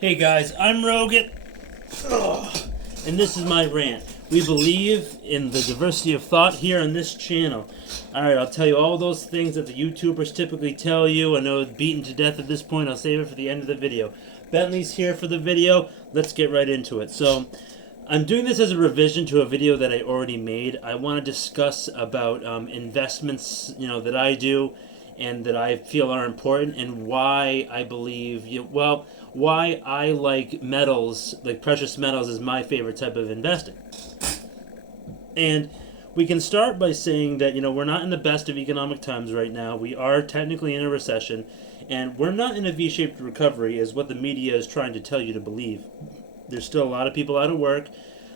Hey guys, I'm Rogut, and this is my rant. We believe in the diversity of thought here on this channel. Alright, I'll tell you all those things that the YouTubers typically tell you. I know it's beaten to death at this point. I'll save it for the end of the video. Bentley's here for the video. Let's get right into it. So, I'm doing this as a revision to a video that I already made. I want to discuss about investments, that I do and that I feel are important, and why I believe, why I like metals, like precious metals, is my favorite type of investing. And we can start by saying that, we're not in the best of economic times right now. We are technically in a recession, and we're not in a V-shaped recovery, as what the media is trying to tell you to believe. There's still a lot of people out of work.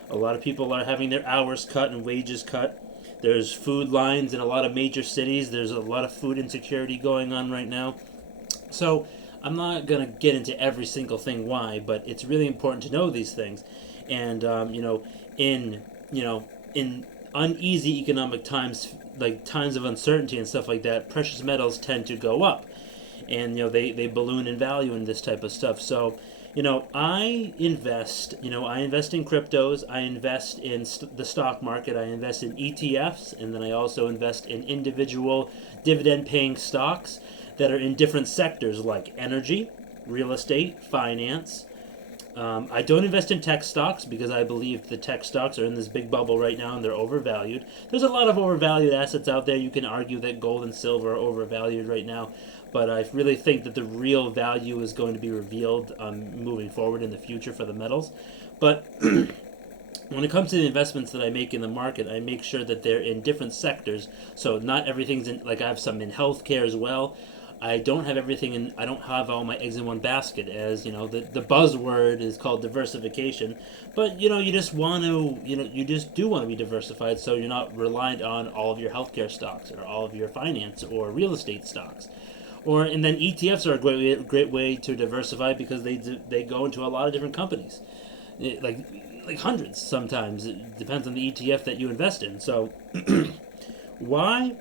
A lot of people are having their hours cut and wages cut. There's food lines in a lot of major cities. There's a lot of food insecurity going on right now. So I'm not going to get into every single thing why, but it's really important to know these things. And in uneasy economic times, like times of uncertainty and stuff like that, precious metals tend to go up, and they balloon in value and this type of stuff. So I invest in cryptos, I invest in the stock market, I invest in ETFs, and then I also invest in individual dividend paying stocks that are in different sectors like energy, real estate, finance. I don't invest in tech stocks because I believe the tech stocks are in this big bubble right now and they're overvalued. There's a lot of overvalued assets out there. You can argue that gold and silver are overvalued right now, but I really think that the real value is going to be revealed moving forward in the future for the metals. But when it comes to the investments that I make in the market, I make sure that they're in different sectors. So not everything's in, like I have some in healthcare as well. I don't have everything in. I don't have all my eggs in one basket, as the buzzword is called diversification. But you just want to, you just do want to be diversified, so you're not reliant on all of your healthcare stocks or all of your finance or real estate stocks. And then ETFs are a great way to diversify because they go into a lot of different companies, like hundreds sometimes. It depends on the ETF that you invest in. So why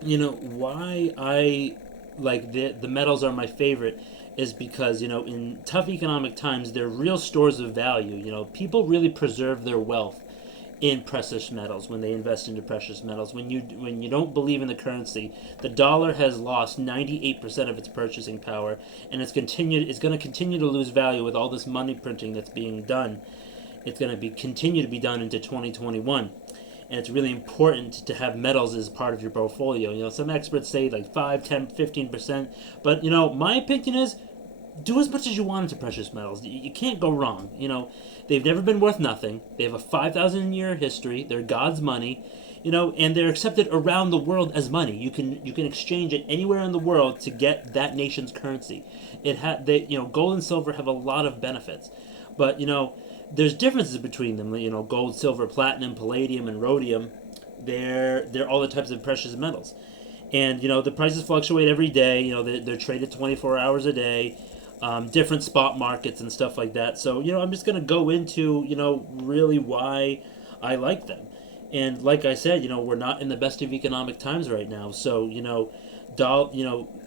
why I like the metals are my favorite is because in tough economic times they're real stores of value. People really preserve their wealth in precious metals when they invest into precious metals. When you don't believe in the currency, the dollar has lost 98% of its purchasing power, and it's going to continue to lose value with all this money printing that's being done. It's going to continue to be done into 2021. And it's really important to have metals as part of your portfolio. Some experts say like 5, 10, 15%, but my opinion is do as much as you want into precious metals. You can't go wrong. They've never been worth nothing. They have a 5,000 year history. They're God's money. And they're accepted around the world as money. You can exchange it anywhere in the world to get that nation's currency. Gold and silver have a lot of benefits, but there's differences between them. Gold, silver, platinum, palladium, and rhodium. They're all the types of precious metals, and the prices fluctuate every day. They're traded 24 hours a day, different spot markets and stuff like that. So I'm just gonna go into really why I like them. And like I said, we're not in the best of economic times right now. So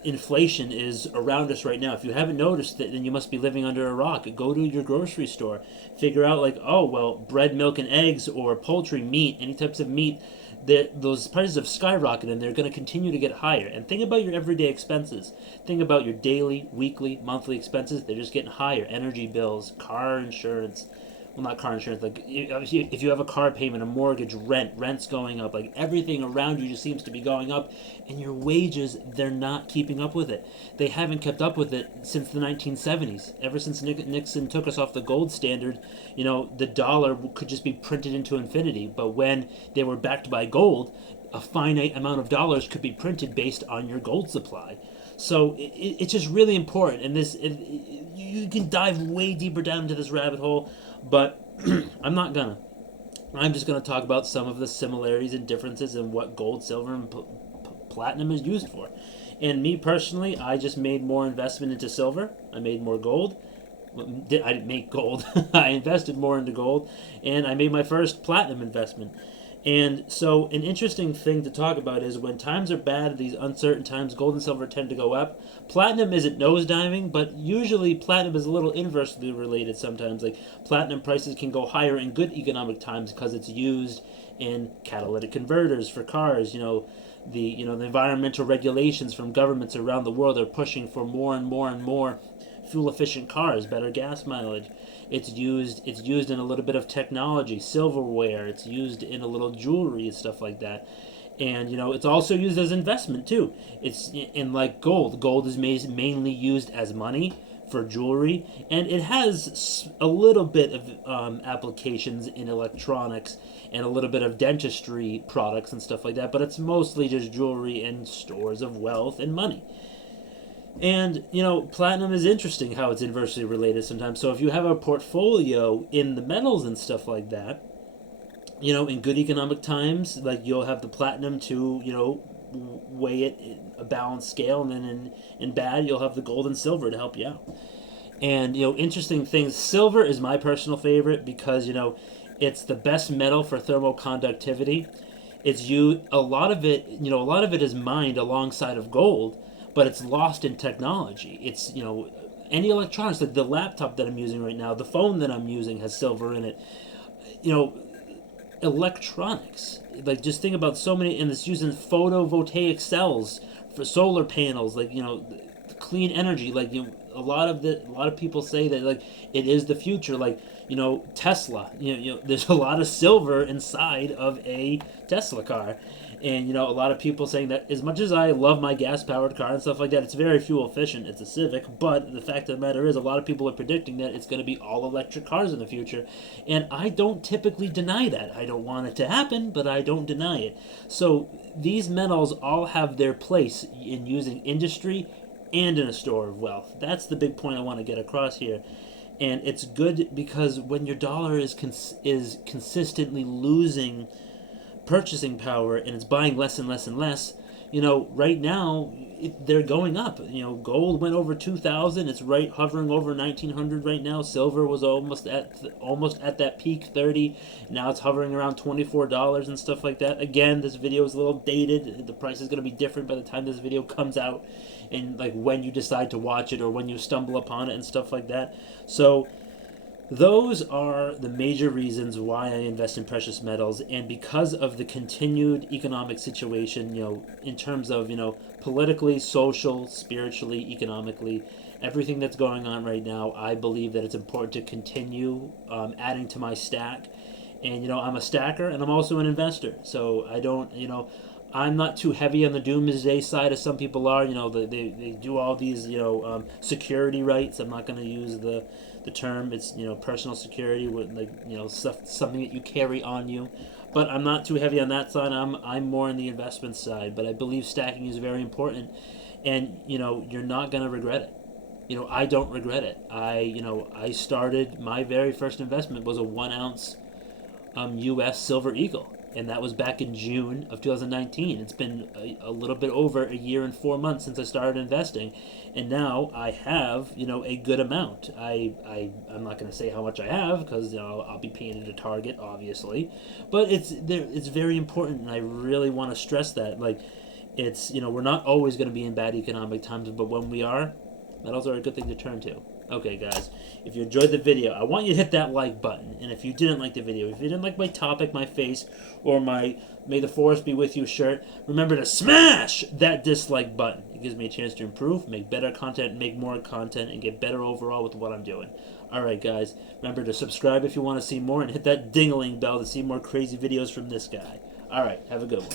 inflation is around us right now. If you haven't noticed it, then you must be living under a rock. Go to your grocery store, figure out like, oh well, bread, milk, and eggs, or poultry, meat, any types of meat. Those prices have skyrocketed, and they're going to continue to get higher. And think about your everyday expenses. Think about your daily, weekly, monthly expenses. They're just getting higher. Energy bills, car insurance. Well, not car insurance. Like if you have a car payment, a mortgage, rent's going up. Like everything around you just seems to be going up, and your wages, they're not keeping up with it. They haven't kept up with it since the 1970s. Ever since Nixon took us off the gold standard, the dollar could just be printed into infinity. But when they were backed by gold, a finite amount of dollars could be printed based on your gold supply. So it's just really important, and you can dive way deeper down into this rabbit hole, but I'm not gonna. I'm just gonna talk about some of the similarities and differences in what gold, silver, and platinum is used for. And me personally, I just made more investment into silver. I made more gold. I didn't make gold. I invested more into gold, and I made my first platinum investment. And so, an interesting thing to talk about is when times are bad, these uncertain times, gold and silver tend to go up. Platinum isn't nosediving, but usually platinum is a little inversely related sometimes. Like, platinum prices can go higher in good economic times because it's used in catalytic converters for cars. The environmental regulations from governments around the world are pushing for more and more and more fuel efficient cars, better gas mileage. It's used in a little bit of technology, silverware. It's used in a little jewelry and stuff like that. And it's also used as investment too. It's in like gold. Gold is mainly used as money for jewelry, and it has a little bit of applications in electronics and a little bit of dentistry products and stuff like that. But it's mostly just jewelry and stores of wealth and money. And, platinum is interesting how it's inversely related sometimes. So if you have a portfolio in the metals and stuff like that, in good economic times, like you'll have the platinum to, weigh it in a balanced scale. And then in bad, you'll have the gold and silver to help you out. And, interesting things. Silver is my personal favorite because, it's the best metal for thermal conductivity. A lot of it is mined alongside of gold, but it's lost in technology. It's any electronics, like the laptop that I'm using right now, the phone that I'm using has silver in it. You know, Electronics. Like just think about so many, and it's using photovoltaic cells for solar panels. Like clean energy. Like a lot of people say that like it is the future. Like Tesla. There's a lot of silver inside of a Tesla car. And a lot of people saying that as much as I love my gas powered car and stuff like that, it's very fuel efficient. It's a Civic, but the fact of the matter is, a lot of people are predicting that it's going to be all electric cars in the future, and I don't typically deny that. I don't want it to happen, but I don't deny it. So these metals all have their place in using industry and in a store of wealth. That's the big point I want to get across here. And it's good because when your dollar is consistently losing purchasing power and it's buying less and less and less, right now they're going up. Gold went over 2,000. It's right hovering over 1,900 right now. Silver was almost at that peak 30. Now it's hovering around $24 and stuff like that. Again, this video is a little dated. The price is going to be different by the time this video comes out, and like when you decide to watch it or when you stumble upon it and stuff like that. So those are the major reasons why I invest in precious metals, and because of the continued economic situation, in terms of, politically, social, spiritually, economically, everything that's going on right now, I believe that it's important to continue adding to my stack. And, I'm a stacker and I'm also an investor. So I don't, I'm not too heavy on the doomsday side as some people are. They do all these, security rights. I'm not going to use the term. It's personal security with something that you carry on you. But I'm not too heavy on that side. I'm more on the investment side. But I believe stacking is very important, and you're not going to regret it. I don't regret it. I started, my very first investment was a 1 ounce U.S. Silver Eagle, and that was back in June of 2019. It's been a little bit over a year and 4 months since I started investing, and now I have a good amount. I'm not going to say how much I have because I'll be paying it a target, obviously, but it's very important, and I really want to stress that it's we're not always going to be in bad economic times, but when we are, metals are a good thing to turn to. Okay, guys, if you enjoyed the video, I want you to hit that like button. And if you didn't like the video, if you didn't like my topic, my face, or my May the Force Be With You shirt, remember to smash that dislike button. It gives me a chance to improve, make better content, make more content, and get better overall with what I'm doing. Alright, guys, remember to subscribe if you want to see more, and hit that ding-a-ling bell to see more crazy videos from this guy. Alright, have a good one.